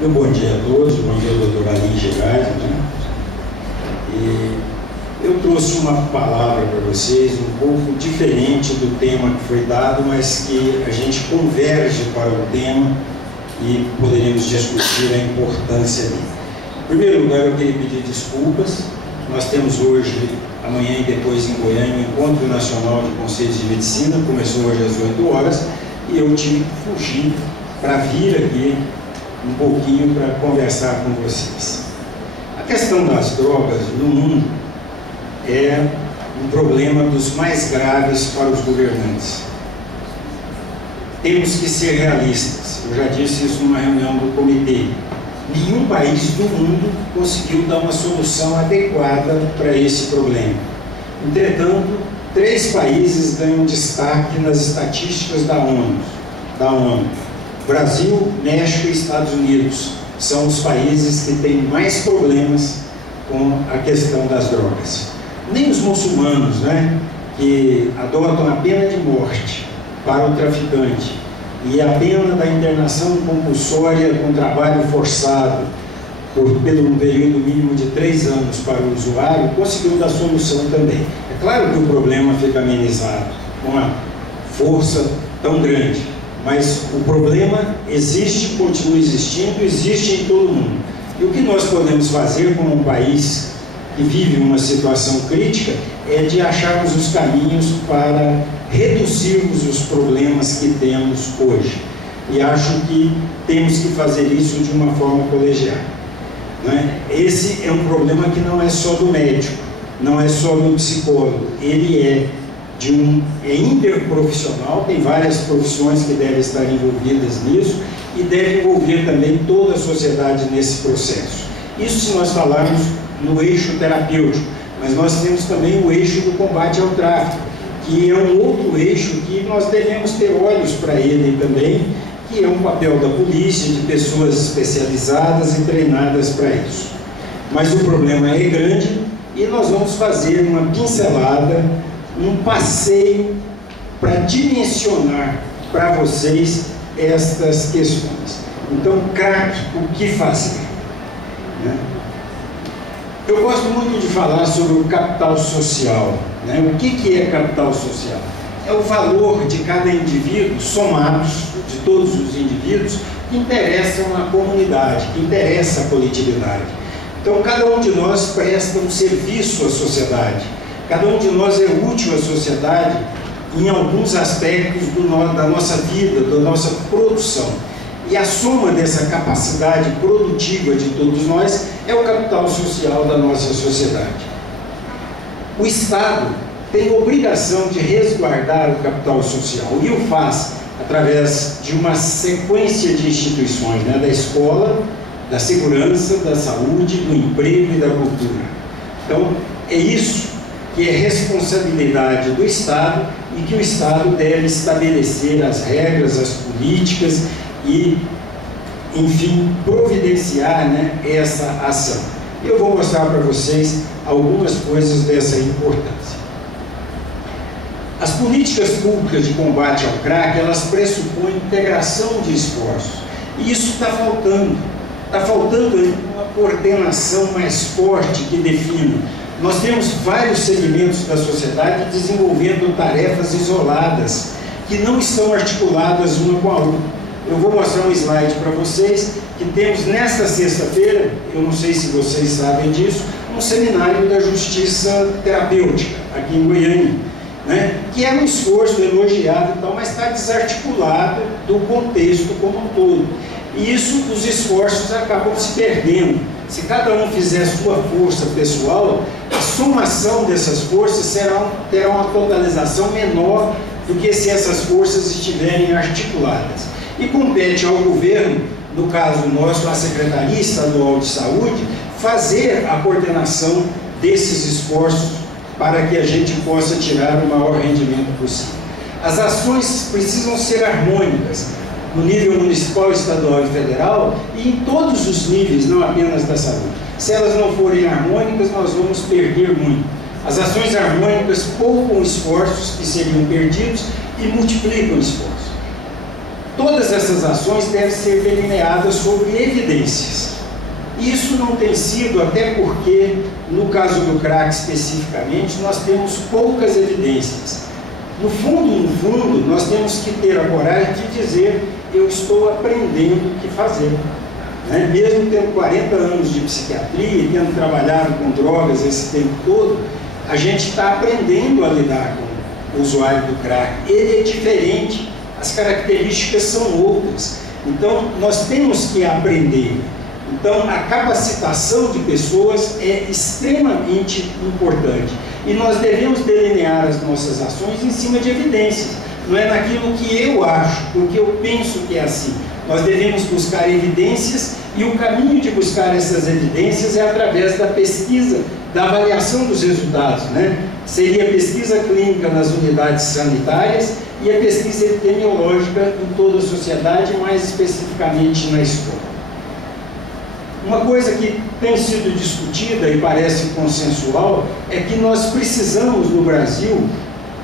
Meu bom dia a todos, bom dia ao doutor Ali Gerardo, né? E eu trouxe uma palavra para vocês um pouco diferente do tema que foi dado, mas que a gente converge para o tema e poderíamos discutir a importância dele. Em primeiro lugar, eu queria pedir desculpas. Nós temos hoje, amanhã e depois em Goiânia, o Encontro Nacional de Conselhos de Medicina, começou hoje às 8 horas, e eu tive que fugir para vir aqui um pouquinho para conversar com vocês. A questão das drogas no mundo é um problema dos mais graves para os governantes. Temos que ser realistas. Eu já disse isso numa reunião do comitê. Nenhum país do mundo conseguiu dar uma solução adequada para esse problema. Entretanto, 3 países ganham destaque nas estatísticas da ONU. Brasil, México e Estados Unidos são os países que têm mais problemas com a questão das drogas. Nem os muçulmanos, né, que adotam a pena de morte para o traficante e a pena da internação compulsória com trabalho forçado pelo período mínimo de 3 anos para o usuário, conseguiu dar solução também. É claro que o problema fica amenizado com uma força tão grande, mas o problema existe, continua existindo, existe em todo mundo. E o que nós podemos fazer como um país que vive uma situação crítica é de acharmos os caminhos para reduzirmos os problemas que temos hoje. E acho que temos que fazer isso de uma forma colegiada, né? Esse é um problema que não é só do médico, não é só do psicólogo, ele é interprofissional, tem várias profissões que devem estar envolvidas nisso e deve envolver também toda a sociedade nesse processo. Isso se nós falarmos no eixo terapêutico, mas nós temos também o eixo do combate ao tráfico, que é um outro eixo que nós devemos ter olhos para ele também, que é um papel da polícia, de pessoas especializadas e treinadas para isso. Mas o problema é grande e nós vamos fazer uma pincelada, um passeio para dimensionar para vocês estas questões. Então, crack, o que fazer? Né? Eu gosto muito de falar sobre o capital social. Né? O que é capital social? É o valor de cada indivíduo, somados de todos os indivíduos, que interessam a comunidade, que interessa a coletividade. Então, cada um de nós presta um serviço à sociedade. Cada um de nós é útil à sociedade em alguns aspectos da nossa vida, da nossa produção. E a soma dessa capacidade produtiva de todos nós é o capital social da nossa sociedade. O Estado tem obrigação de resguardar o capital social e o faz através de uma sequência de instituições, né, da escola, da segurança, da saúde, do emprego e da cultura. Então, é isso que é responsabilidade do Estado e que o Estado deve estabelecer as regras, as políticas e, enfim, providenciar, né, essa ação. Eu vou mostrar para vocês algumas coisas dessa importância. As políticas públicas de combate ao crack, elas pressupõem integração de esforços. E isso está faltando. Está faltando uma coordenação mais forte que defina. Nós temos vários segmentos da sociedade desenvolvendo tarefas isoladas, que não estão articuladas uma com a outra. Eu vou mostrar um slide para vocês, que temos nesta sexta-feira, eu não sei se vocês sabem disso, um seminário da Justiça Terapêutica, aqui em Goiânia, né? Que é um esforço elogiado e tal, mas está desarticulado do contexto como um todo. E isso, os esforços acabam se perdendo. Se cada um fizer a sua força pessoal, a somação dessas forças terá uma totalização menor do que se essas forças estiverem articuladas. E compete ao governo, no caso nosso, a Secretaria Estadual de Saúde, fazer a coordenação desses esforços para que a gente possa tirar o maior rendimento possível. As ações precisam ser harmônicas, no nível municipal, estadual e federal, e em todos os níveis, não apenas da saúde. Se elas não forem harmônicas, nós vamos perder muito. As ações harmônicas poupam esforços que seriam perdidos e multiplicam esforços. Todas essas ações devem ser delineadas sobre evidências. Isso não tem sido, até porque, no caso do crack especificamente, nós temos poucas evidências. No fundo, nós temos que ter a coragem de dizer: eu estou aprendendo o que fazer. Né? Mesmo tendo 40 anos de psiquiatria e tendo trabalhado com drogas esse tempo todo, a gente está aprendendo a lidar com o usuário do crack. Ele é diferente, as características são outras. Então, nós temos que aprender. Então, a capacitação de pessoas é extremamente importante. E nós devemos delinear as nossas ações em cima de evidências. Não é naquilo que eu acho, porque eu penso que é assim. Nós devemos buscar evidências, e o caminho de buscar essas evidências é através da pesquisa, da avaliação dos resultados, né? Seria a pesquisa clínica nas unidades sanitárias e a pesquisa epidemiológica em toda a sociedade, mais especificamente na escola. Uma coisa que tem sido discutida e parece consensual é que nós precisamos, no Brasil,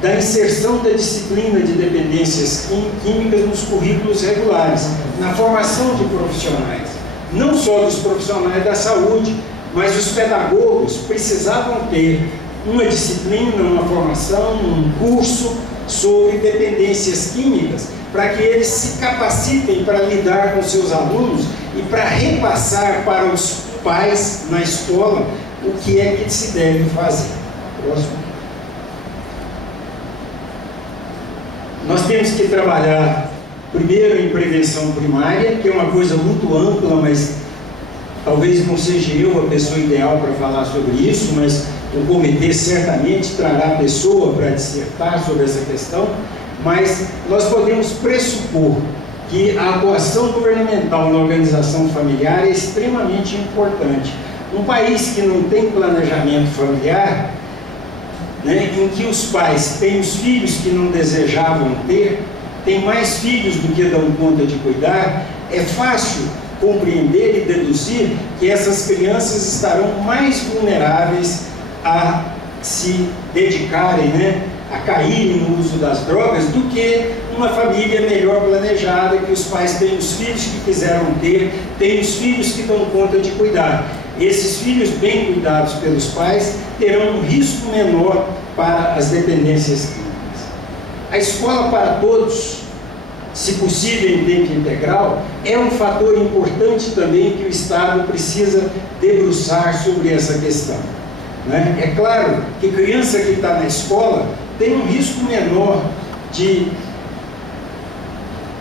da inserção da disciplina de dependências químicas nos currículos regulares, na formação de profissionais, não só dos profissionais da saúde, mas os pedagogos precisavam ter uma disciplina, uma formação, um curso sobre dependências químicas, para que eles se capacitem para lidar com seus alunos e para repassar para os pais na escola o que é que se deve fazer. Próximo. Nós temos que trabalhar primeiro em prevenção primária, que é uma coisa muito ampla, mas talvez não seja eu a pessoa ideal para falar sobre isso, mas o comitê certamente trará a pessoa para dissertar sobre essa questão. Mas nós podemos pressupor que a atuação governamental na organização familiar é extremamente importante. Um país que não tem planejamento familiar, né, em que os pais têm os filhos que não desejavam ter, têm mais filhos do que dão conta de cuidar, é fácil compreender e deduzir que essas crianças estarão mais vulneráveis a se dedicarem, né, a caírem no uso das drogas, do que uma família melhor planejada, que os pais têm os filhos que quiseram ter, têm os filhos que dão conta de cuidar. Esses filhos bem cuidados pelos pais terão um risco menor para as dependências químicas. A escola para todos, se possível em tempo integral, é um fator importante também que o Estado precisa debruçar sobre essa questão. Né? É claro que criança que está na escola tem um risco menor de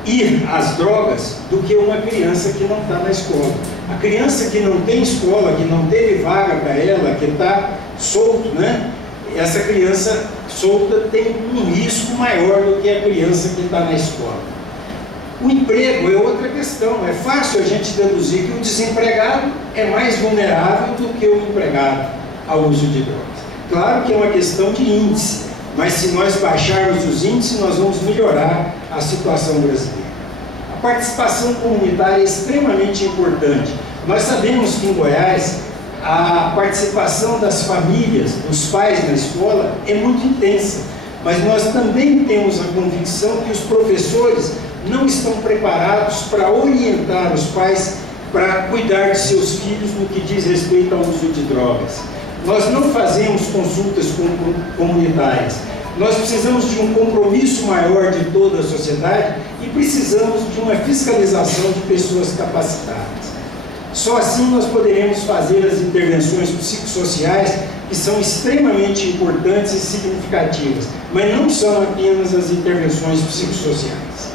ir às drogas do que uma criança que não está na escola. A criança que não tem escola, que não teve vaga para ela, que está solto, né? Essa criança solta tem um risco maior do que a criança que está na escola. O emprego é outra questão. É fácil a gente deduzir que o desempregado é mais vulnerável do que o empregado ao uso de drogas. Claro que é uma questão de índice, mas se nós baixarmos os índices, nós vamos melhorar a situação brasileira. A participação comunitária é extremamente importante. Nós sabemos que em Goiás a participação das famílias, dos pais na escola é muito intensa, mas nós também temos a convicção que os professores não estão preparados para orientar os pais para cuidar de seus filhos no que diz respeito ao uso de drogas. Nós não fazemos consultas comunitárias. Nós precisamos de um compromisso maior de toda a sociedade e precisamos de uma fiscalização de pessoas capacitadas. Só assim nós poderemos fazer as intervenções psicossociais, que são extremamente importantes e significativas, mas não são apenas as intervenções psicossociais.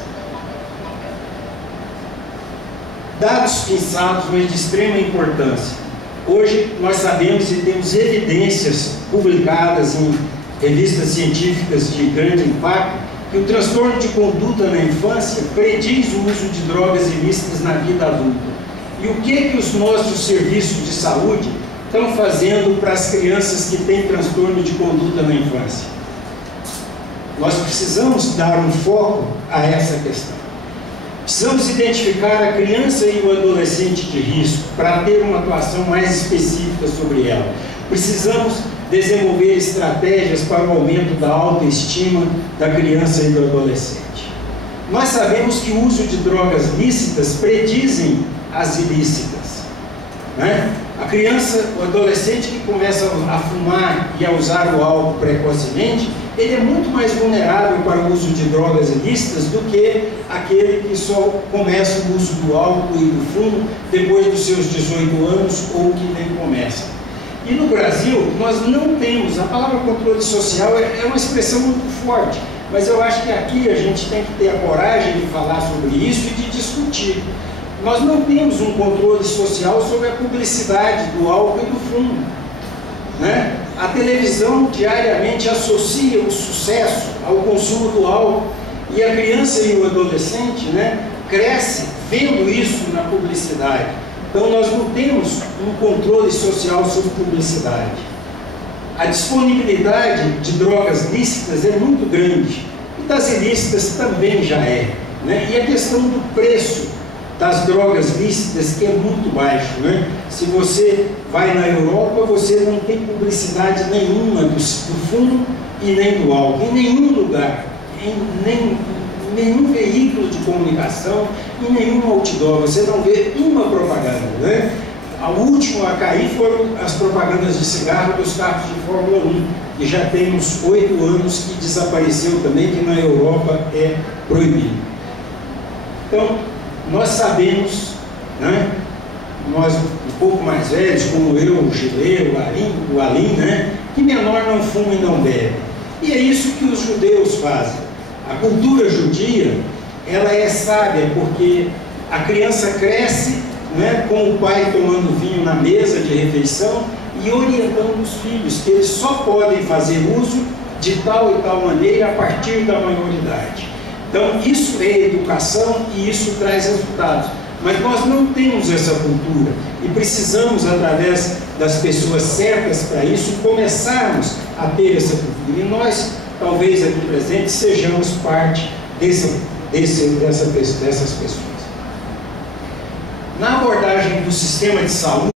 Dados pensados, mas de extrema importância. Hoje nós sabemos e temos evidências publicadas em revistas científicas de grande impacto que o transtorno de conduta na infância prediz o uso de drogas ilícitas na vida adulta. E o que os nossos serviços de saúde estão fazendo para as crianças que têm transtorno de conduta na infância? Nós precisamos dar um foco a essa questão. Precisamos identificar a criança e o adolescente de risco para ter uma atuação mais específica sobre ela. Precisamos desenvolver estratégias para o aumento da autoestima da criança e do adolescente. Nós sabemos que o uso de drogas lícitas predizem as ilícitas, né? A criança, o adolescente que começa a fumar e a usar o álcool precocemente, ele é muito mais vulnerável para o uso de drogas ilícitas do que aquele que só começa o uso do álcool e do fumo depois dos seus 18 anos ou que nem começa. E no Brasil, nós não temos, a palavra controle social é uma expressão muito forte, mas eu acho que aqui a gente tem que ter a coragem de falar sobre isso e de discutir. Nós não temos um controle social sobre a publicidade do álcool e do fumo, né? A televisão diariamente associa o sucesso ao consumo do álcool e a criança e o adolescente, né, cresce vendo isso na publicidade. Então nós não temos um controle social sobre publicidade. A disponibilidade de drogas lícitas é muito grande e das ilícitas também já é, né? E a questão do preço das drogas lícitas, que é muito baixo, né? Se você vai na Europa, você não tem publicidade nenhuma do fumo e nem do álcool, em nenhum lugar, em nenhum veículo de comunicação, em nenhum outdoor, você não vê uma propaganda, né? A última a cair foram as propagandas de cigarro dos carros de Fórmula 1, que já tem uns 8 anos que desapareceu também, que na Europa é proibido. Então, nós sabemos, né, nós um pouco mais velhos, como eu, o Gilê, o Alim, né, que menor não fuma e não bebe. E é isso que os judeus fazem. A cultura judia, ela é sábia, porque a criança cresce, né, com o pai tomando vinho na mesa de refeição e orientando os filhos, que eles só podem fazer uso de tal e tal maneira a partir da maioridade. Então, isso é educação e isso traz resultados. Mas nós não temos essa cultura e precisamos, através das pessoas certas para isso, começarmos a ter essa cultura. E nós, talvez aqui presentes, sejamos parte dessas pessoas. Na abordagem do sistema de saúde,